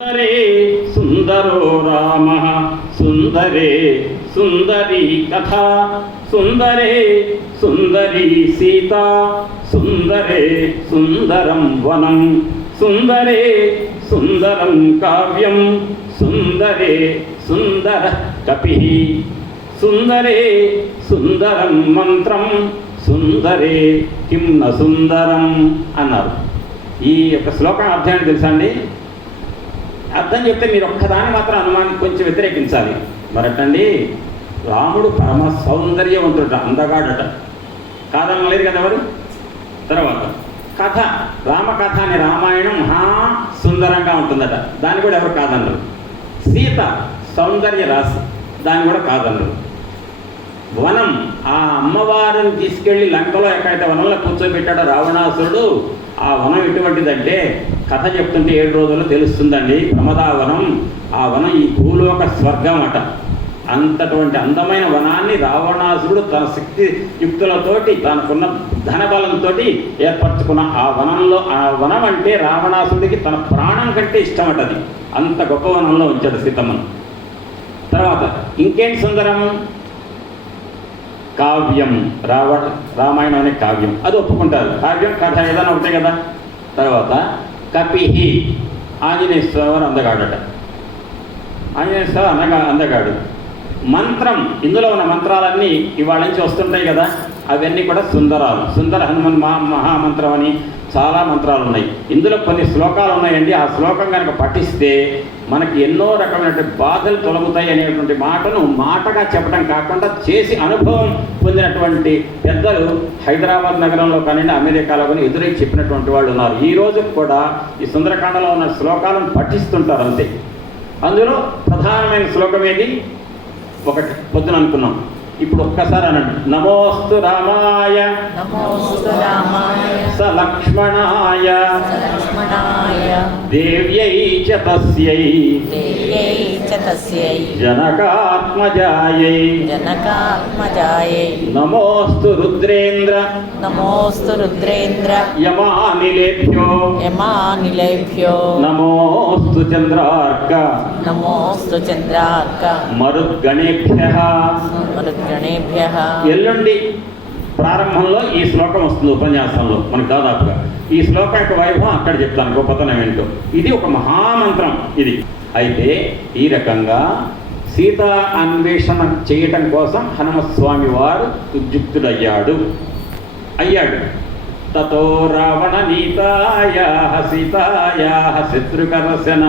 సుందరే సుందరో రామ సుందరే సుందరీ కథ సుందరే సుందరీ సీత సుందరే సుందరం వనం సుందరే సుందరం కావ్యం సుందరే సుందర కపి సుందరే సుందరం మంత్రం సుందరే కిం సుందరం అన్నారు. ఈ యొక్క శ్లోకం అర్థం తెలుసా అండి? అర్థం చెప్తే మీరు ఒక్కదాన్ని మాత్రం అనుమానం కొంచెం వ్యతిరేకించాలి. మరటండి రాముడు పరమ సౌందర్యవంతుడట అందగాడట. కాదనలేదు కదా ఎవరు? తర్వాత కథ రామకథ అనే రామాయణం మహా సుందరంగా ఉంటుందట. దాన్ని కూడా ఎవరు కాదన్నారు సీత సౌందర్య రాశి. దాన్ని కూడా కాదన్నారు వనం ఆ అమ్మవారిని తీసుకెళ్ళి లంకలో ఎక్కడైతే వనంలో కూర్చోబెట్టాడో రావణాసురుడు ఆ వనం ఎటువంటిదంటే కథ చెప్తుంటే ఏడు రోజుల్లో తెలుస్తుందండి. ప్రమదావనం ఆ వనం ఈ భూలోక స్వర్గం అట. అంతటువంటి అందమైన వనాన్ని రావణాసురుడు తన శక్తి యుక్తులతోటి తనకున్న ధనబలంతో ఏర్పరచుకున్న ఆ వనంలో ఆ వనం అంటే రావణాసురుడికి తన ప్రాణం కంటే ఇష్టం అటది అంత గొప్ప వనంలో ఉంచాడు సీతమ్మను. తర్వాత ఇంకేంటి సుందరం? కావ్యం. రావ రామాయణం అనే కావ్యం. అది ఒప్పుకుంటారు. కావ్యం కథ ఏదైనా ఒకటే కదా. తర్వాత కపిహి. ఆంజనేయ స్వామి అందగాడట. ఆంజనేయ స్వామి అనగా అందగాడు. మంత్రం ఇందులో ఉన్న మంత్రాలన్నీ ఇవాళ నుంచి వస్తుంటాయి కదా. అవన్నీ కూడా సుందరాలు. సుందర హనుమన్ మహా మహామంత్రం అని చాలా మంత్రాలు ఉన్నాయి ఇందులో కొన్ని శ్లోకాలు ఉన్నాయండి. ఆ శ్లోకం కనుక పఠిస్తే మనకి ఎన్నో రకమైనటువంటి బాధలు తొలగుతాయి అనేటువంటి మాటను మాటగా చెప్పడం కాకుండా చేసి అనుభవం పొందినటువంటి పెద్దలు హైదరాబాద్ నగరంలో కానివ్వండి అమెరికాలో కానీ ఎదురై చెప్పినటువంటి వాళ్ళు ఉన్నారు. ఈ రోజు కూడా ఈ సుందరకాండలో ఉన్న శ్లోకాలను పఠిస్తుంటారు అంతే. అందులో ప్రధానమైన శ్లోకం ఏది? ఒకటి పొద్దున అనుకున్నాం. ఇప్పుడు ఒక్కసారి అనండి. నమోస్తు రామాయ. నమోస్తు రామాయ. స లక్ష్మణాయ లక్ష్మణాయ దేవ్యై చ తస్యై. దేవ్యై చ తస్యై. జనకాత్మజాయై. జనకాత్మజాయై. నమోస్తు రుద్రేంద్ర. నమోస్తు రుద్రేంద్ర. యమానిలేభ్యో. యమానిలేభ్యో. నమోస్తు చంద్రార్క. నమోస్తు ప్రారంభంలో ఈ శ్లోకం వస్తుంది ఉపన్యాసంలో మనకు దాదాపుగా. ఈ శ్లోకం యొక్క వైభవం అక్కడ చెప్తాను గొప్పతనం ఏంటో ఇది ఒక మహామంత్రం ఇది. అయితే ఈ రకంగా సీతా అన్వేషణ చేయటం కోసం హనుమస్వామి వారు ఉద్యుక్తుడయ్యాడు. అయ్యాడు. తతో రావణ నీతాయా సీతాయా శత్రుకరసన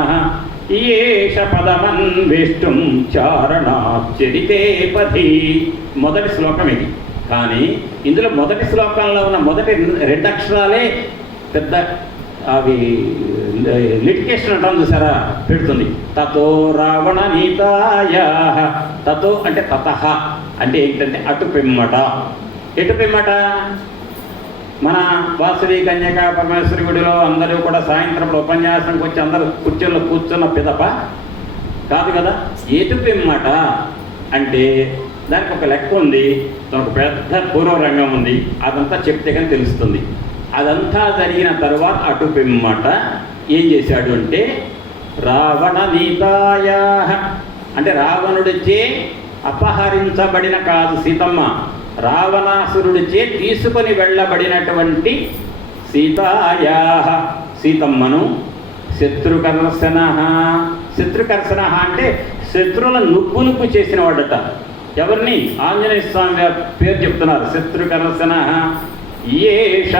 ఏష పదమన్వేష్టం చారణాచరితే పథి మొదటి శ్లోకం ఇది. కానీ ఇందులో మొదటి శ్లోకంలో ఉన్న మొదటి రెండు అక్షరాలే పెద్ద అవి లిటికేషన్ అంటాం చూసారా? పెడుతుంది. తతో రావణ నీతాయ. తతో అంటే తతహ అంటే ఏంటంటే అటు పిమ్మట. ఎటు పిమ్మట? మన వాసవి కన్యక పరమేశ్వరి గుడిలో అందరూ కూడా సాయంత్రం ఉపన్యాసంకి వచ్చి అందరూ కుర్చీల్లో కూర్చున్న పిదప. కాదు కదా? ఎటు పిమ్మట అంటే దానికి ఒక లెక్క ఉంది. తనకు పెద్ద పూర్వ రంగం ఉంది. అదంతా చెప్తే కానీ తెలుస్తుంది. అదంతా జరిగిన తర్వాత అటు పెమ్మట ఏం చేశాడు అంటే రావణ నీతాయ అంటే రావణుడిచే అపహరించబడిన కాదు సీతమ్మ. రావణాసురుడిచే తీసుకొని వెళ్ళబడినటువంటి సీతాయా సీతమ్మను శత్రుకర్షణ శత్రుకర్షణ అంటే శత్రువుల నుప్పు నుప్పు చేసిన వాడట ఎవరిని ఆంజనేయ స్వామి గారు పేరు చెప్తున్నారు? శత్రుకర్షణ ఏష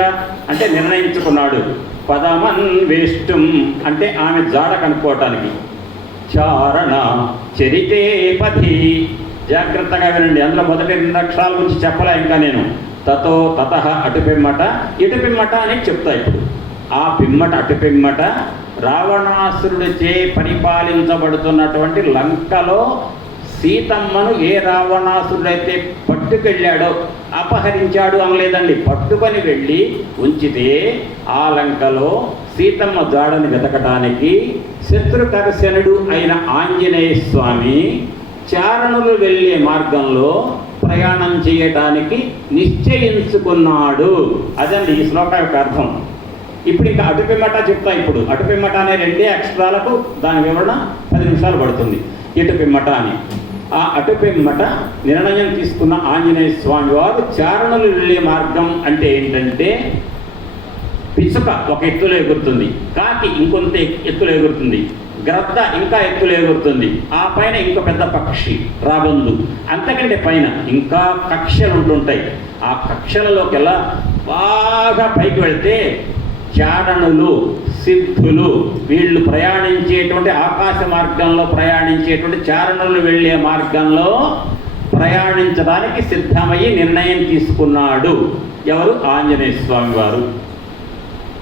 అంటే నిర్ణయించుకున్నాడు. పదమన్వేష్టం అంటే ఆమె జాడ కనుక్కోవటానికి. చారణ చరితే పథి. జాగ్రత్తగా వినండి. అందులో మొదటి రెండు అక్షరాల గురించి చెప్పలే ఇంకా నేను. తతో తత అటు పిమ్మట ఇటు పిమ్మట అని చెప్తా ఇప్పుడు. ఆ పిమ్మట అటు పిమ్మట రావణాసురుడిచే పరిపాలించబడుతున్నటువంటి లంకలో సీతమ్మను ఏ రావణాసురుడైతే పట్టుకెళ్ళాడో అపహరించాడు అనలేదండి. పట్టుకొని వెళ్ళి ఉంచితే ఆ లంకలో సీతమ్మ జాడను వెతకటానికి శత్రుకర్శనుడు అయిన ఆంజనేయ స్వామి చారణులు వెళ్ళే మార్గంలో ప్రయాణం చేయడానికి నిశ్చయించుకున్నాడు. అదండి ఈ శ్లోక యొక్క అర్థం. ఇప్పుడు ఇంకా అటుపిమ్మట చెప్తా ఇప్పుడు. అటుపిమ్మట అనే రెండే అక్షరాలకు దాని వివరణ పది నిమిషాలు పడుతుంది. ఇటుపిమ్మట అని. ఆ అటుపిమ్మట నిర్ణయం తీసుకున్న ఆంజనేయ స్వామి వారు చారణలు వెళ్ళే మార్గం అంటే ఏంటంటే పిచ్చుక ఒక ఎత్తులో ఎగురుతుంది. కాకి ఇంకొంత ఎత్తులో ఎగురుతుంది. గ్రద్ద ఇంకా ఎత్తులో ఎగురుతుంది. ఆ పైన ఇంకో పెద్ద పక్షి రాబందు. అంతకంటే పైన ఇంకా కక్షలు ఉంటుంటాయి. ఆ కక్షలలోకి ఎలా బాగా పైకి వెళ్తే చారణులు సిద్ధులు వీళ్ళు ప్రయాణించేటువంటి ఆకాశ మార్గంలో ప్రయాణించేటువంటి చారణులు వెళ్ళే మార్గంలో ప్రయాణించడానికి సిద్ధమయ్యి నిర్ణయం తీసుకున్నాడు. ఎవరు? ఆంజనేయ స్వామి వారు.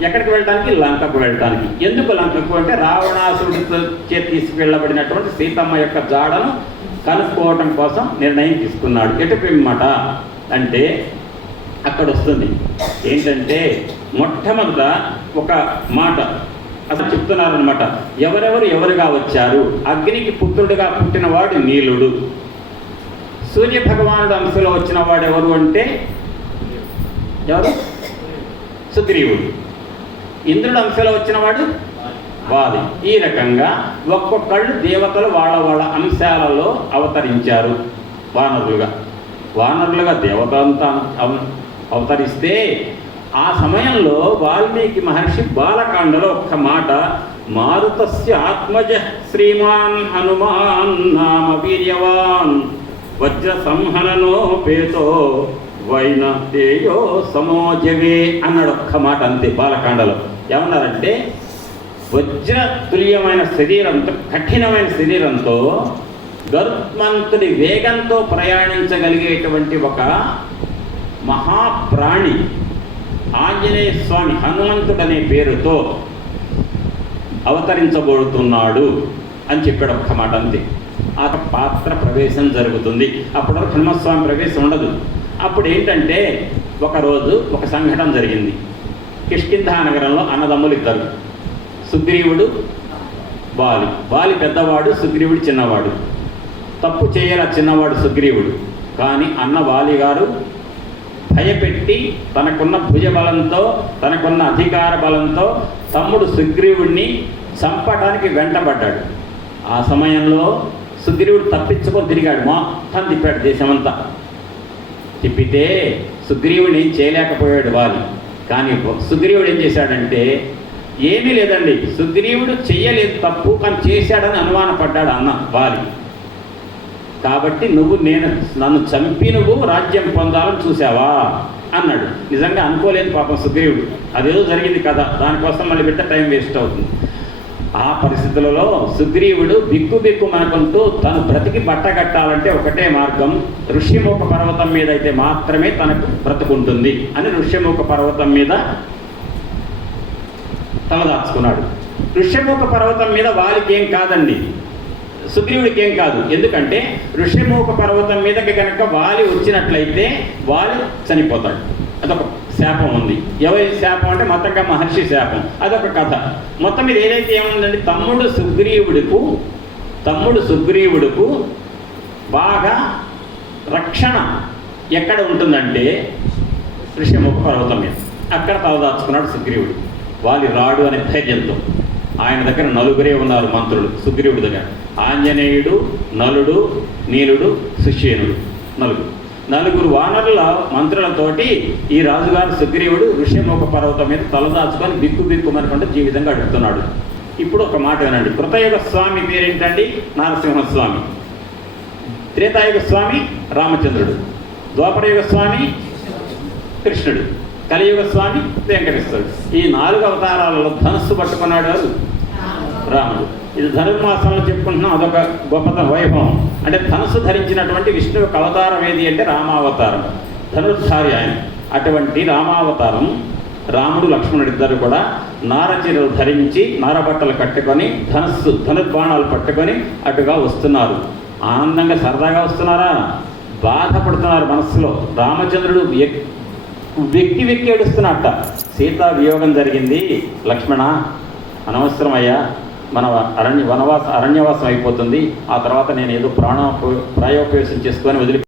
ఎక్కడికి వెళ్ళడానికి? లంకకు వెళ్ళడానికి. ఎందుకు లంకకు? అంటే రావణాసుడితో చే తీసుకువెళ్ళబడినటువంటి సీతమ్మ యొక్క జాడను కనుక్కోవటం కోసం నిర్ణయం తీసుకున్నాడు. ఎటు పిమ్మట అంటే అక్కడ వస్తుంది ఏంటంటే మొట్టమొదట ఒక మాట అసలు చెప్తున్నారనమాట ఎవరెవరు ఎవరుగా వచ్చారు? అగ్నికి పుత్రుడిగా పుట్టినవాడు నీలుడు. సూర్య భగవానుడు అంశలో వచ్చిన వాడు ఎవరు అంటే? ఎవరు? సుగ్రీవుడు. ఇంద్రుడు అంశలో వచ్చినవాడు వాది. ఈ రకంగా ఒక్కొక్కళ్ళు దేవతలు వాళ్ళ వాళ్ళ అంశాలలో అవతరించారు వానరులుగా. వానరులుగా దేవత అంతా అవ- అవతరిస్తే ఆ సమయంలో వాల్మీకి మహర్షి బాలకాండలో ఒక్క మాట మారుతస్య ఆత్మజ శ్రీమాన్ హనుమాన్ నామ వీర్యవాన్ వజ్ర సంహననోపేతో వైన తేయో సమోజవే అన్నాడు ఒక్క మాట అంతే బాలకాండలో. ఏమన్నారంటే వజ్ర తుల్యమైన శరీరంతో కఠినమైన శరీరంతో గరుత్మంతుడి వేగంతో ప్రయాణించగలిగేటువంటి ఒక మహాప్రాణి ఆంజనేయ స్వామి హనుమంతుడనే పేరుతో అవతరించబోతున్నాడు అని చెప్పాడు ఒక్క మాట అంతే. ఆ పాత్ర ప్రవేశం జరుగుతుంది. అప్పుడు హనుమస్వామి ప్రవేశం ఉండదు. అప్పుడు ఏంటంటే ఒకరోజు ఒక సంఘటన జరిగింది. కిష్కింధా నగరంలో అన్నదమ్ములు ఇద్దరు. సుగ్రీవుడు బాలి. వాలి పెద్దవాడు సుగ్రీవుడు చిన్నవాడు. తప్పు చేయాల చిన్నవాడు సుగ్రీవుడు. కానీ అన్న వాలి గారు భయపెట్టి తనకున్న భుజబలంతో తనకున్న అధికార బలంతో తమ్ముడు సుగ్రీవుడిని చంపడానికి వెంటబడ్డాడు. ఆ సమయంలో సుగ్రీవుడు తప్పించుకొని తిరిగాడు. మొత్తం తిప్పాడు దేశమంతా. తిప్పితే సుగ్రీవుని ఏం చేయలేకపోయాడు వాలి కానీ సుగ్రీవుడు ఏం చేశాడంటే ఏమీ లేదండి సుగ్రీవుడు చెయ్యలేదు తప్పు కానీ చేశాడని అనుమానపడ్డాడు అన్న వాలి కాబట్టి నువ్వు నేను నన్ను చంపి నువ్వు రాజ్యం పొందాలని చూసావా? అన్నాడు. నిజంగా అనుకోలేదు పాపం సుగ్రీవుడు. అదేదో జరిగింది కదా. దానికోసం మళ్ళీ బిడ్డ టైం వేస్ట్ అవుతుంది. ఆ పరిస్థితులలో సుగ్రీవుడు బిక్కు బిక్కు మనకుంటూ తను బ్రతికి బట్టగట్టాలంటే ఒకటే మార్గం. ఋష్యముఖ పర్వతం మీద అయితే మాత్రమే తనకు బ్రతుకుంటుంది అని ఋష్యముఖ పర్వతం మీద తలదాచుకున్నాడు. ఋష్యముఖ పర్వతం మీద వారికి ఏం కాదండి? సుగ్రీవుడికి ఏం కాదు. ఎందుకంటే ఋషిముఖ పర్వతం మీదకి కనుక వాలి వచ్చినట్లయితే వాలి చనిపోతాడు. అదొక శాపం ఉంది. ఎవరి శాపం అంటే మొత్తంగా మహర్షి శాపం. అదొక కథ. మొత్తం మీద ఏదైతే ఏముందండి? తమ్ముడు సుగ్రీవుడుకు తమ్ముడు సుగ్రీవుడుకు బాగా రక్షణ ఎక్కడ ఉంటుందంటే ఋషిముఖ పర్వతం మీద. అక్కడ తలదాచుకున్నాడు సుగ్రీవుడు. వాలి రాడు అనే ధైర్యంతో. ఆయన దగ్గర నలుగురే ఉన్నారు మంత్రులు సుగ్రీవుడి దగ్గర ఆంజనేయుడు నలుడు నీలుడు సుషేనుడు నలుగురు. నలుగురు వానరుల మంత్రులతోటి ఈ రాజుగారు సుగ్రీవుడు ఋషిముఖ పర్వతం మీద తలదాచుకొని బిక్కు బిక్కుమనుకుంటే జీవితంగా అడుగుతున్నాడు ఇప్పుడు ఒక మాట వినండి. కృతయుగ స్వామి పేరేంటండి? నరసింహస్వామి. త్రేతాయుగ స్వామి రామచంద్రుడు. ద్వాపరయుగ స్వామి కృష్ణుడు. కలియుగ స్వామి వెంకటేశ్వరుడు. ఈ నాలుగు అవతారాలలో ధనుస్సు పట్టుకున్నాడు రాముడు. ఇది ధనుర్మాసంలో చెప్పుకుంటున్నాం అదొక గొప్పత వైభవం. అంటే ధనుస్సు ధరించినటువంటి విష్ణు యొక్క అవతారం ఏది అంటే రామావతారం. ధనుర్ధారి ఆయన అటువంటి రామావతారం రాముడు లక్ష్మణుడు ఇద్దరు కూడా నారచీరలు ధరించి నారబట్టలు కట్టుకొని ధనస్సు ధనుర్బాణాలు పట్టుకొని అటుగా వస్తున్నారు. ఆనందంగా సరదాగా వస్తున్నారా? బాధపడుతున్నారు మనస్సులో. రామచంద్రుడు వెక్కి వెక్కి ఏడుస్తున్నట్ట. సీతా వియోగం జరిగింది. లక్ష్మణ అనవసరమయ్యా మన అరణ్య వనవాస అరణ్యవాసం అయిపోతుంది. ఆ తర్వాత నేను ఏదో ప్రాణ ప్రాయోపవేశం చేసుకొని వదిలి